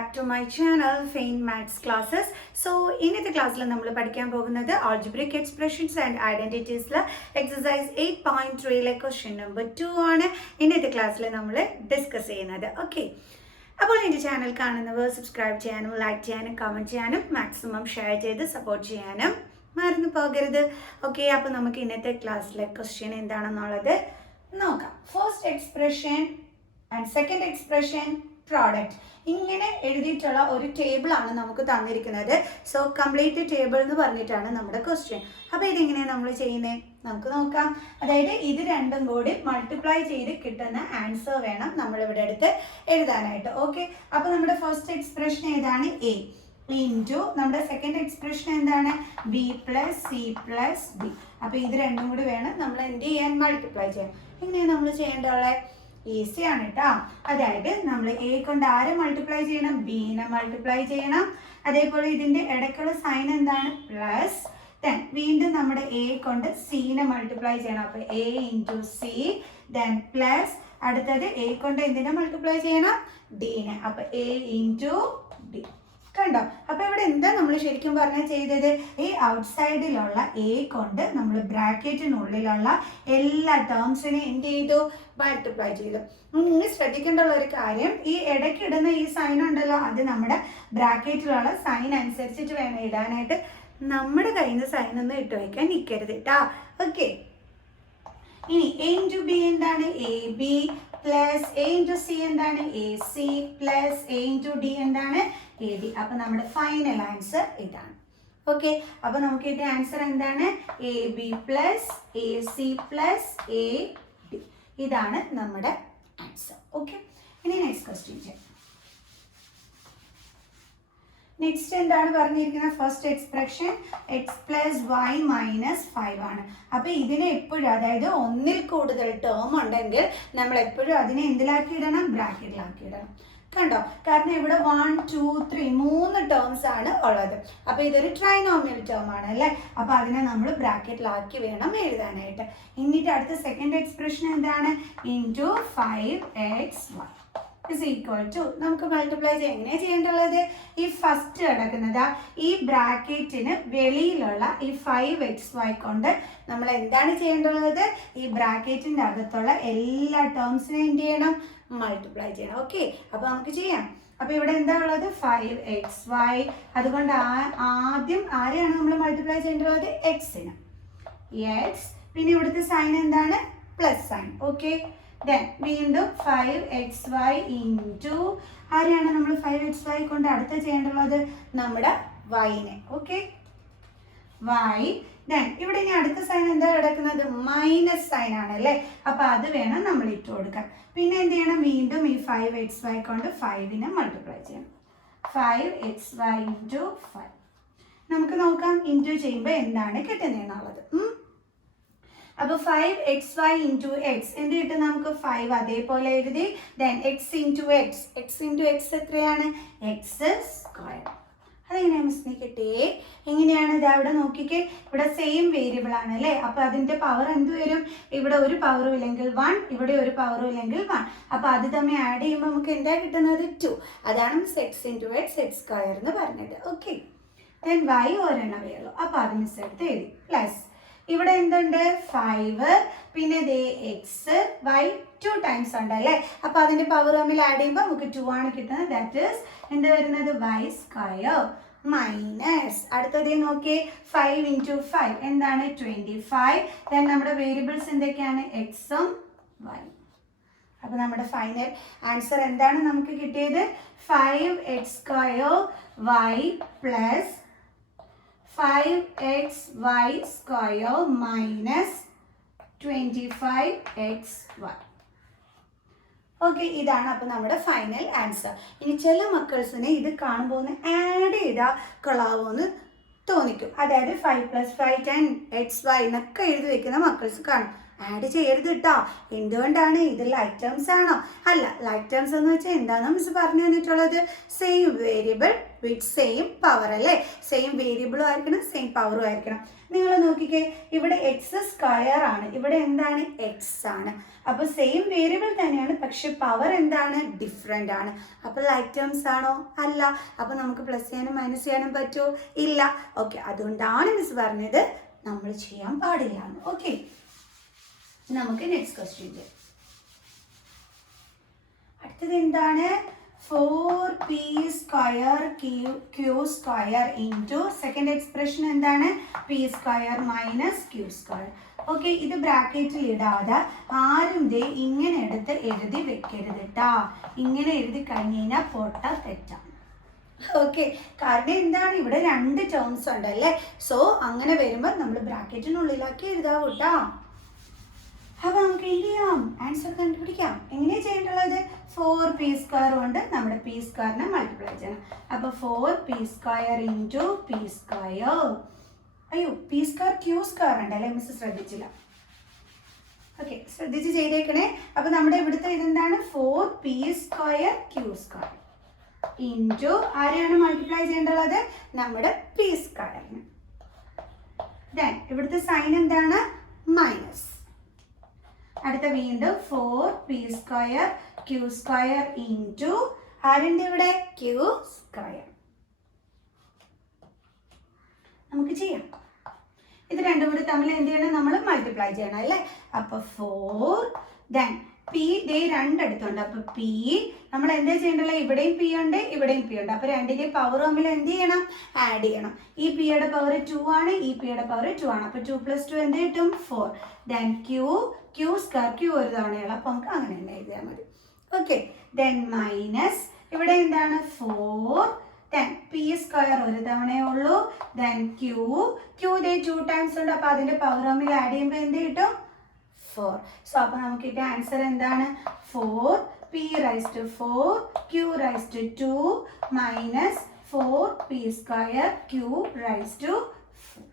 back to my channel Faint Maths Classes. So ഇന്നത്തെ ക്ലാസ്സിൽ നമ്മൾ പഠിക്കാൻ പോകുന്നത് algebraic expressions and identities exercise 8.3 question number 2 ആണ് ഇന്നത്തെ ക്ലാസ്സിൽ നമ്മൾ ഡിസ്കസ് ചെയ്യുന്നത്. ഓക്കെ, അപ്പോൾ എൻ്റെ ചാനൽ കാണുന്നവർ സബ്സ്ക്രൈബ് ചെയ്യാനും ലൈക്ക് ചെയ്യാനും കമൻറ്റ് ചെയ്യാനും മാക്സിമം ഷെയർ ചെയ്ത് സപ്പോർട്ട് ചെയ്യാനും മറന്നു പോകരുത്. ഓക്കെ, അപ്പോൾ നമുക്ക് ഇന്നത്തെ ക്ലാസ്സിലെ ക്വസ്റ്റ്യൻ എന്താണെന്നുള്ളത് നോക്കാം. First expression and second expression product ഇങ്ങനെ എഴുതിയിട്ടുള്ള ഒരു ടേബിൾ ആണ് നമുക്ക് തന്നിരിക്കുന്നത്. സോ കംപ്ലീറ്റ് ടേബിൾ എന്ന് പറഞ്ഞിട്ടാണ് നമ്മുടെ ക്വസ്റ്റ്യൻ. അപ്പോൾ ഇതെങ്ങനെയാണ് നമ്മൾ ചെയ്യുന്നത് നമുക്ക് നോക്കാം. അതായത് ഇത് രണ്ടും കൂടി മൾട്ടിപ്ലൈ ചെയ്ത് കിട്ടുന്ന ആൻസർ വേണം നമ്മളിവിടെ എടുത്ത് എഴുതാനായിട്ട്. ഓക്കെ, അപ്പോൾ നമ്മുടെ ഫസ്റ്റ് എക്സ്പ്രഷൻ ഏതാണ്? എ ഇൻറ്റു നമ്മുടെ സെക്കൻഡ് എക്സ്പ്രഷൻ എന്താണ്? B plus C plus B. അപ്പോൾ ഇത് രണ്ടും കൂടി വേണം നമ്മൾ എന്ത് ചെയ്യാൻ? മൾട്ടിപ്ലൈ ചെയ്യാൻ. എങ്ങനെയാണ് നമ്മൾ ചെയ്യേണ്ടത്? ഈസി ആണ് കേട്ടോ. അതായത് നമ്മൾ എ കൊണ്ട് ആരെ മൾട്ടിപ്ലൈ ചെയ്യണം? ബീനെ മൾട്ടിപ്ലൈ ചെയ്യണം. അതേപോലെ ഇതിൻ്റെ ഇടയ്ക്കുള്ള സൈൻ എന്താണ്? പ്ലസ്. ദെൻ വീണ്ടും നമ്മുടെ എ കൊണ്ട് സീനെ മൾട്ടിപ്ലൈ ചെയ്യണം. അപ്പോൾ A into C, then plus അടുത്തത് എ കൊണ്ട് എന്തിനെ മൾട്ടിപ്ലൈ ചെയ്യണം? ഡീനെ. അപ്പോൾ എ ഇൻറ്റു ഡി. കണ്ടോ? അപ്പോൾ ഇവിടെ എന്താ നമ്മൾ ശരിക്കും പറഞ്ഞാൽ ചെയ്തത്? ഈ ഔട്ട്സൈഡിലുള്ള എ കൊണ്ട് നമ്മൾ ബ്രാക്കറ്റിനുള്ളിലുള്ള എല്ലാ ടേംസിനെ എന്ത് ചെയ്തു? മൾട്ടിപ്ലൈ ചെയ്തു. നിങ്ങൾ ശ്രദ്ധിക്കേണ്ടുള്ള ഒരു കാര്യം, ഈ ഇടയ്ക്കിടുന്ന ഈ സൈൻ ഉണ്ടല്ലോ, അത് നമ്മുടെ ബ്രാക്കറ്റിലുള്ള സൈൻ അനുസരിച്ചിട്ട് വേണം ഇടാനായിട്ട്. നമ്മുടെ കയ്യിൽ നിന്ന് സൈൻ ഒന്നും ഇട്ട് വയ്ക്കാൻ നിൽക്കരുത് കേട്ടോ. ഓക്കെ, ഇനി എ ഇൻറ്റു ബി എന്താണ്? A B plus A into C എന്താണ്? A C plus A into D എന്താണ്? A D. അപ്പോൾ നമ്മുടെ ഫൈനൽ ആൻസർ ഇതാണ്. ഓക്കെ, അപ്പോൾ നമുക്ക് ഇതിൻ്റെ ആൻസർ എന്താണ്? A B plus A C plus A D. ഇതാണ് നമ്മുടെ ആൻസർ. ഓക്കെ, ഇനി നെക്സ്റ്റ് ക്വസ്റ്റ്യൻ ചെയ്യാം. നെക്സ്റ്റ് എന്താണ് പറഞ്ഞിരിക്കുന്നത്? First expression X plus Y minus 5 ആണ്. അപ്പോൾ ഇതിനെ എപ്പോഴും, അതായത് ഒന്നിൽ കൂടുതൽ ടേം ഉണ്ടെങ്കിൽ നമ്മൾ എപ്പോഴും അതിനെ എന്തിലാക്കി ഇടണം? ബ്രാക്കറ്റിലാക്കി ഇടണം. കണ്ടോ? കാരണം ഇവിടെ 1 2 3 3 ടേംസ് ആണ് ഉള്ളത്. അപ്പോൾ ഇതൊരു ട്രൈനോമിയൽ ടേം ആണ് അല്ലേ? അപ്പോൾ അതിനെ നമ്മൾ ബ്രാക്കറ്റിലാക്കി വേണം എഴുതാനായിട്ട്. എന്നിട്ട് അടുത്ത സെക്കൻഡ് എക്സ്പ്രഷൻ എന്താണ്? Into 5xy is equal to, നമുക്ക് മൾട്ടിപ്ലൈ ചെയ്യാൻ എങ്ങനെയാണ് ചെയ്യേണ്ടത്? ഈ ഫസ്റ്റ് കിടക്കുന്നത് ഈ ബ്രാക്കറ്റിന് വെളിയിലുള്ള ഈ 5xy കൊണ്ട് നമ്മൾ എന്താണ് ചെയ്യേണ്ടത്? ഈ ബ്രാക്കറ്റിൻ്റെ അകത്തുള്ള എല്ലാ ടേംസിനെ എന്ത് ചെയ്യണം? മൾട്ടിപ്ലൈ ചെയ്യണം. ഓക്കെ, അപ്പോൾ നമുക്ക് ചെയ്യാം. അപ്പോൾ ഇവിടെ എന്താ ഉള്ളത്? 5xy. അതുകൊണ്ട് ആദ്യം ആരെയാണ് നമ്മൾ മൾട്ടിപ്ലൈ ചെയ്യേണ്ടത്? എക്സിന്. എക്സ്. പിന്നെ ഇവിടുത്തെ സൈൻ എന്താണ്? Plus sine. ഓക്കെ, ദെൻ വീണ്ടും 5xy ഇൻറ്റു ആരെയാണ് നമ്മൾ 5xy കൊണ്ട് അടുത്ത ചെയ്യേണ്ടത്? നമ്മുടെ വൈനെ. Okay, Y. ദെൻ ഇവിടെ ഇനി അടുത്ത സൈൻ എന്താ കിടക്കുന്നത്? മൈനസ് സൈൻ ആണ് അല്ലേ? അപ്പോൾ അത് വേണം നമ്മൾ ഇട്ട് കൊടുക്കാൻ. പിന്നെ എന്ത് ചെയ്യണം? വീണ്ടും ഈ 5xy കൊണ്ട് 5നെ മൾട്ടിപ്ലൈ ചെയ്യണം. 5xy into 5. നമുക്ക് നോക്കാം ഇൻറ്റു ചെയ്യുമ്പോൾ എന്താണ് കിട്ടുന്നതെന്നുള്ളത്. അപ്പോൾ 5xy ഇൻറ്റു എക്സ് എന്ത് കിട്ടും നമുക്ക്? 5 അതേപോലെ എഴുതി. Then X into X, X into X എത്രയാണ്? X square. അതെങ്ങനെയാണ് മിസ്സിനെ കിട്ടിയേ? എങ്ങനെയാണ്? ഇത് അവിടെ നോക്കിക്കേ, ഇവിടെ സെയിം വേരിയബിൾ ആണ് അല്ലേ? അപ്പോൾ അതിൻ്റെ പവർ എന്ത് വരും? ഇവിടെ ഒരു പവറും ഇല്ലെങ്കിൽ 1, ഇവിടെ ഒരു പവറും ഇല്ലെങ്കിൽ 1. അപ്പോൾ അത് തമ്മിൽ ആഡ് ചെയ്യുമ്പോൾ നമുക്ക് എന്താ കിട്ടുന്നത്? 2. അതാണ് miss X into X X square എന്ന് പറഞ്ഞത്. ഓക്കെ, ദെൻ വൈ ഒരെണ്ണമേ ഉള്ളൂ. അപ്പോൾ അത് മിസ് എടുത്ത് എഴുതി. പ്ലസ് ഇവിടെ എന്തുണ്ട്? 5. പിന്നെ ദേ എക്സ് വൈ 2 ടൈംസ് ഉണ്ട് അല്ലേ? അപ്പോൾ അതിൻ്റെ പവർ തമ്മിൽ ആഡ് ചെയ്യുമ്പോൾ നമുക്ക് 2 ആണ് കിട്ടുന്നത്. ദാറ്റ് ഈസ് എന്താ വരുന്നത്? വൈ സ്ക്വയർ മൈനസ് അടുത്തതേ നോക്കിയേ 5 ഇൻറ്റു 5 എന്താണ്? 25. ദെൻ നമ്മുടെ വേരിയബിൾസ് എന്തൊക്കെയാണ്? എക്സും വൈ. അപ്പോൾ നമ്മുടെ ഫൈനൽ ആൻസർ എന്താണ് നമുക്ക് കിട്ടിയത്? 5x square Y plus 5xy square minus 25xy. Okay, ഇതാണ് അപ്പോൾ നമ്മുടെ ഫൈനൽ ആൻസർ. ഇനി ചില മക്കൾസിനെ ഇത് കാണുമ്പോൾ ഒന്ന് ആഡ് ചെയ്താൽ കൊള്ളാവോന്ന് തോന്നിക്കും. അതായത് 5 + 5 10xy എന്നൊക്കെ എഴുതി വെക്കുന്ന മക്കൾസ് കാണും ആഡ് ചെയ്യരുത് കേട്ടോ. എന്തുകൊണ്ടാണ്? ഇത് ലൈക്ക് ടേംസ് ആണോ? അല്ല. ലൈക്ക് ടേംസ് എന്ന് വെച്ചാൽ എന്താണെന്ന് മിസ് പറഞ്ഞു തന്നിട്ടുള്ളത്? Same variable with same power അല്ലേ? സെയിം വേരിയബിളും ആയിരിക്കണം, സെയിം പവറും ആയിരിക്കണം. നിങ്ങൾ നോക്കിക്കേ, ഇവിടെ എക്സ് സ്ക്വയർ ആണ്, ഇവിടെ എന്താണ്? എക്സ് ആണ്. അപ്പോൾ സെയിം വേരിയബിൾ തന്നെയാണ്, പക്ഷെ പവർ എന്താണ്? ഡിഫറെൻ്റ് ആണ്. അപ്പോൾ ലൈക്ക് ടേംസ് ആണോ? അല്ല. അപ്പോൾ നമുക്ക് പ്ലസ് ചെയ്യാനും മൈനസ് ചെയ്യാനും പറ്റുമോ? ഇല്ല. ഓക്കെ, അതുകൊണ്ടാണ് മിസ് പറഞ്ഞത് നമ്മൾ ചെയ്യാൻ പാടില്ല എന്ന്. ഓക്കെ, നമുക്ക് നെക്സ്റ്റ് ക്വസ്റ്റ്യൻ ചെയ്യാം. അടുത്തത് എന്താണ്? 4p square q square into second expression എന്താണ്? p square minus q square. Okay, ഇത് ബ്രാക്കറ്റിൽ ഇടാതെ ആരും ഇങ്ങനെ എടുത്ത് എഴുതി വെക്കരുത് കേട്ടോ. ഇങ്ങനെ എഴുതി കഴിഞ്ഞ് കഴിഞ്ഞാൽ പൊട്ട തെറ്റാണ്. ഓക്കെ, കാരണം എന്താണ്? ഇവിടെ രണ്ട് ടേംസ് ഉണ്ടല്ലേ. സോ അങ്ങനെ വരുമ്പോൾ നമ്മൾ ബ്രാക്കറ്റിനുള്ളിലാക്കി എഴുതാവൂ കേട്ടോ. അപ്പോൾ നമുക്ക് എന്ത് ചെയ്യാം? ആൻസർ കണ്ടുപിടിക്കാം. എങ്ങനെയാണ് ചെയ്യേണ്ടത്? 4p സ്ക്വയർ കൊണ്ട് നമ്മുടെ p സ്ക്വയറിനെ മൾട്ടിപ്ലൈ ചെയ്യണം. അപ്പോൾ 4p square into p square. അയ്യോ, p സ്ക്വയർ q സ്ക്വയർ ഉണ്ടല്ലേ, മിസ് ശ്രദ്ധിച്ചില്ല. ഓക്കെ, ശ്രദ്ധിച്ച് ചെയ്തേക്കണേ. അപ്പോൾ നമ്മുടെ ഇവിടുത്തെ ഇതെന്താണ്? 4p square q square into ആരെയാണ് മൾട്ടിപ്ലൈ ചെയ്യേണ്ടത്? നമ്മുടെ p സ്ക്വയറിന്. ദെൻ ഇവിടുത്തെ സൈൻ എന്താണ്? മൈനസ്. അടുത്ത വീണ്ടും 4p square q square into ആരുണ്ട് ഇവിടെ? q square. നമുക്ക് ചെയ്യാം. ഇത് രണ്ടും കൂടി തമ്മിൽ എന്ത് ചെയ്യണം? നമ്മൾ മൾട്ടിപ്ലൈ ചെയ്യണം അല്ലേ? അപ്പോൾ 4 ദെൻ p ദേ രണ്ടെടുത്തുണ്ട്. അപ്പോൾ p നമ്മൾ എന്താ ചെയ്യേണ്ടത്? ഇവിടെയും p ഉണ്ട്, ഇവിടെയും p ഉണ്ട്. അപ്പോൾ രണ്ടിൻ്റെയും പവർ തമ്മിൽ എന്ത് ചെയ്യണം? ആഡ് ചെയ്യണം. ഈ p യുടെ പവർ 2 ആണ്, ഈ p യുടെ പവർ 2 ആണ്. അപ്പോൾ 2 + 2 എന്ത് കിട്ടും? 4. ദെൻ q സ്ക്വയർ, q ഒരു തവണയുള്ള, അപ്പോൾ നമുക്ക് അങ്ങനെ തന്നെ എഴുതിയാൽ മതി. ഓക്കെ, ദെൻ മൈനസ് ഇവിടെ എന്താണ്? 4. ദെൻ p സ്ക്വയർ ഒരു തവണയേ ഉള്ളൂ. ദെൻ q ദേ 2 ടൈംസ് ഉണ്ട്. അപ്പോൾ അതിൻ്റെ പവർ തമ്മിൽ ആഡ് ചെയ്യുമ്പോൾ എന്ത് കിട്ടും? 4. സോ അപ്പോൾ നമുക്ക് കിട്ടിയ ആൻസർ എന്താണ്? 4p raise to 4 q raise to 2 minus 4p square q raise to 4.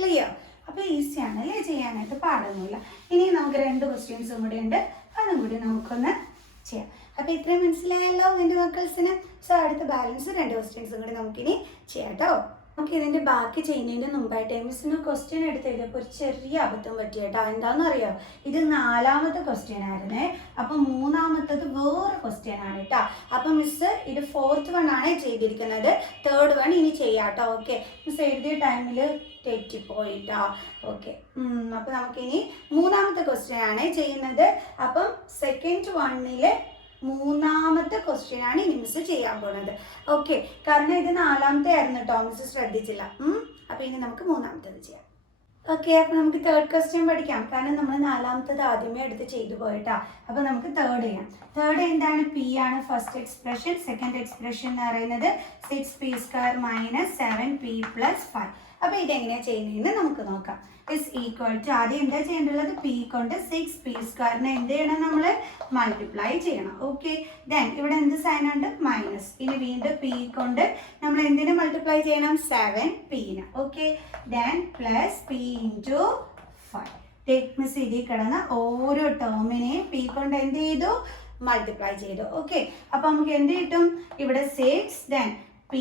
Clear? അപ്പോൾ ഈസിയാണ് അല്ലേ ചെയ്യാനായിട്ട്? പാടൊന്നുമില്ല. ഇനി നമുക്ക് 2 ക്വസ്റ്റ്യൻസും കൂടി ഉണ്ട്, അതും കൂടി നമുക്കൊന്ന് ചെയ്യാം. അപ്പോൾ ഇത്രയും മനസ്സിലായല്ലോ എൻ്റെ മക്കൾസിന്. സോ അടുത്ത ബാലൻസ് 2 ക്വസ്റ്റ്യൻസും കൂടി നമുക്കിനി ചെയ്യാം കേട്ടോ. നമുക്ക് ഇതിൻ്റെ ബാക്കി ചെയ്യുന്നതിൻ്റെ മുമ്പായിട്ട് മിസ്സിന് ക്വസ്റ്റ്യൻ എടുത്ത് എഴുതിയപ്പോൾ ഒരു ചെറിയ അബദ്ധം പറ്റി കേട്ടോ. എന്താണെന്ന് അറിയാം? ഇത് 4ാമത്തെ ക്വസ്റ്റ്യൻ ആയിരുന്നേ. അപ്പം 3ാമത്തത് വേറെ ക്വസ്റ്റ്യൻ ആണ് കേട്ടോ. അപ്പം മിസ്സ് ഇത് 4th വൺ ആണ് ചെയ്തിരിക്കുന്നത്. 3rd വൺ ഇനി ചെയ്യാം കേട്ടോ. ഓക്കെ, മിസ് എഴുതിയ ടൈമിൽ തെറ്റിപ്പോയിട്ടോ. ഓക്കെ, അപ്പം നമുക്കിനി 3ാമത്തെ ക്വസ്റ്റ്യൻ ആണ് ചെയ്യുന്നത്. അപ്പം സെക്കൻഡ് വണ്ണിൽ 3ാമത്തെ ക്വസ്റ്റ്യൻ ആണ് ഇനി മിസ് ചെയ്യാൻ പോകുന്നത്. ഓക്കെ, കാരണം ഇത് 4ാമത്തെ ആയിരുന്നു കേട്ടോ, മിസ് ശ്രദ്ധിച്ചില്ല. അപ്പോൾ ഇനി നമുക്ക് 3ാമത്തേത് ചെയ്യാം. ഓക്കെ, അപ്പോൾ നമുക്ക് 3rd ക്വസ്റ്റ്യൻ പഠിക്കാം. കാരണം നമ്മൾ 4ാമത്തേത് ആദ്യമേ എടുത്ത് ചെയ്തു പോയിട്ടാ. അപ്പോൾ നമുക്ക് 3rd ചെയ്യാം. 3rd എന്താണ്? p ആണ് ഫസ്റ്റ് എക്സ്പ്രഷൻ. സെക്കൻഡ് എക്സ്പ്രഷൻ എന്ന് പറയുന്നത് 6p സ്ക്വയർ മൈനസ് 7p + 5. അപ്പോൾ ഇതെങ്ങനെയാണ് ചെയ്യുന്നതെന്ന് നമുക്ക് നോക്കാം. ഇസ് ഈക്വൽ ടു ആദ്യം എന്താ ചെയ്യേണ്ടത്? p കൊണ്ട് 6p സ്ക്വയറിനെ എന്ത് ചെയ്യണം? നമ്മൾ മൾട്ടിപ്ലൈ ചെയ്യണം. ഓക്കെ, ദെൻ ഇവിടെ എന്ത് സൈൻ ഉണ്ട്? മൈനസ്. ഇനി വീണ്ടും p കൊണ്ട് നമ്മൾ എന്തിനെ മൾട്ടിപ്ലൈ ചെയ്യണം? 7p-ന്. Okay, then plus p into 5. Miss ഇതിൽ കിടന്ന ഓരോ ടേമിനെയും p കൊണ്ട് എന്ത് ചെയ്തു? മൾട്ടിപ്ലൈ ചെയ്തു. ഓക്കെ, അപ്പോൾ നമുക്ക് എന്ത് കിട്ടും? ഇവിടെ 6 ദെൻ p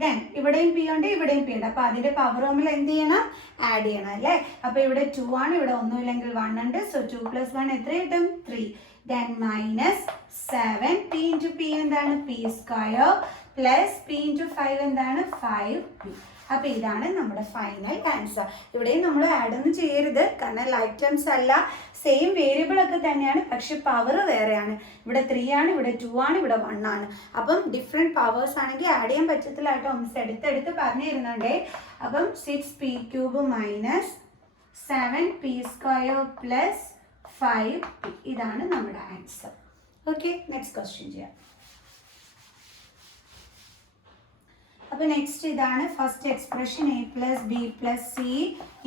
ദെൻ ഇവിടെയും p ഉണ്ട്, ഇവിടെയും p ഉണ്ട്. അപ്പോൾ അതിൻ്റെ പവർ തമ്മിൽ എന്ത് ചെയ്യണം? ആഡ് ചെയ്യണം അല്ലേ? അപ്പോൾ ഇവിടെ 2 ആണ്, ഇവിടെ ഒന്നുമില്ലെങ്കിൽ 1 ഉണ്ട്. സോ 2 + 1 എത്ര കിട്ടും? 3. Then minus 7p into p എന്താണ്? p square plus p into 5 എന്താണ്? 5p. അപ്പോൾ ഇതാണ് നമ്മുടെ ഫൈനൽ ആൻസർ. ഇവിടെയും നമ്മൾ ആഡ് ഒന്നും ചെയ്യരുത്, കാരണം ലൈക്ക് ടേംസ് അല്ല, സെയിം വേരിയബിൾ ഒക്കെ തന്നെയാണ്, പക്ഷെ പവർ വേറെയാണ്. ഇവിടെ 3 ആണ്, ഇവിടെ 2 ആണ്, ഇവിടെ 1 ആണ്. അപ്പം ഡിഫറെൻറ്റ് പവേഴ്സ് ആണെങ്കിൽ ആഡ് ചെയ്യാൻ പറ്റത്തില്ല കേട്ടോ. മിസ് എടുത്തെടുത്ത് പറഞ്ഞു തരുന്നുണ്ടേ. അപ്പം 6p³ minus 7p square plus 5p. ഇതാണ് നമ്മുടെ ആൻസർ. ഓക്കെ, നെക്സ്റ്റ് ക്വസ്റ്റ്യൻ ചെയ്യാം. അപ്പോൾ നെക്സ്റ്റ് ഇതാണ് first expression a + b + c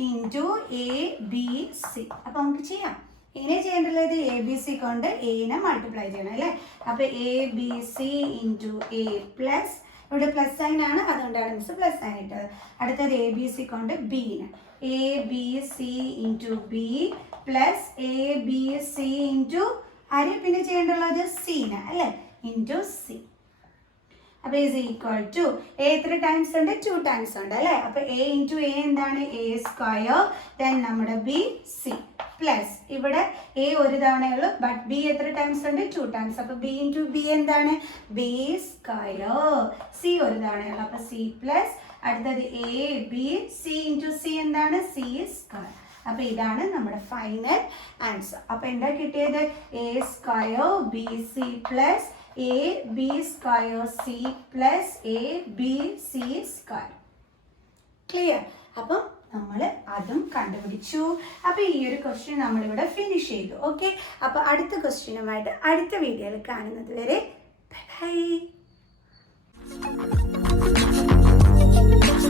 into abc. അപ്പോൾ നമുക്ക് ചെയ്യാം. എങ്ങനെ ചെയ്യേണ്ടത്? abc കൊണ്ട് a-നെ മൾട്ടിപ്ലൈ ചെയ്യണം അല്ലേ? അപ്പോൾ abc ഇൻറ്റു a പ്ലസ്, ഇവിടെ പ്ലസ് സൈൻ ആണ്, അതുകൊണ്ടാണ് മിസ് പ്ലസ് സൈൻ ഇട്ടത്. അടുത്തത് abc കൊണ്ട് b-ന് abc into b plus A B C into ആര് പിന്നെ ചെയ്യേണ്ടുള്ളത് സീന് അല്ലേ, ഇൻറ്റു സി. അപ്പോൾ ഈസ് ഈക്വൽ ടു എ എത്ര ടൈംസ് ഉണ്ട്, 2 ടൈംസ് ഉണ്ട് അല്ലേ. അപ്പോൾ എ ഇൻറ്റു എ എന്താണ്, എ സ്ക്വയർ, ദെൻ നമ്മുടെ ബി സി പ്ലസ് ഇവിടെ എ ഒരു തവണയുള്ളൂ ബട്ട് ബി എത്ര ടൈംസ് ഉണ്ട്, 2 ടൈംസ്. അപ്പോൾ ബി ഇൻറ്റു ബി എന്താണ്, ബി സ്ക്വയർ. സി ഒരു തവണയുള്ളൂ അപ്പോൾ സി പ്ലസ് അടുത്തത് A B C into C എന്താണ്, സി സ്ക്വയർ. അപ്പോൾ ഇതാണ് നമ്മുടെ ഫൈനൽ ആൻസർ. അപ്പോൾ എന്താ കിട്ടിയത്, A square B C plus A B square C plus A B C square. Clear? അപ്പം നമ്മൾ അതും കണ്ടുപിടിച്ചു. അപ്പോൾ ഈ ഒരു ക്വസ്റ്റ്യൻ നമ്മളിവിടെ ഫിനിഷ് ചെയ്തു. ഓക്കെ, അപ്പോൾ അടുത്ത ക്വസ്റ്റ്യനുമായിട്ട് അടുത്ത വീഡിയോയിൽ കാണുന്നത് വരെ ബൈ ബൈ.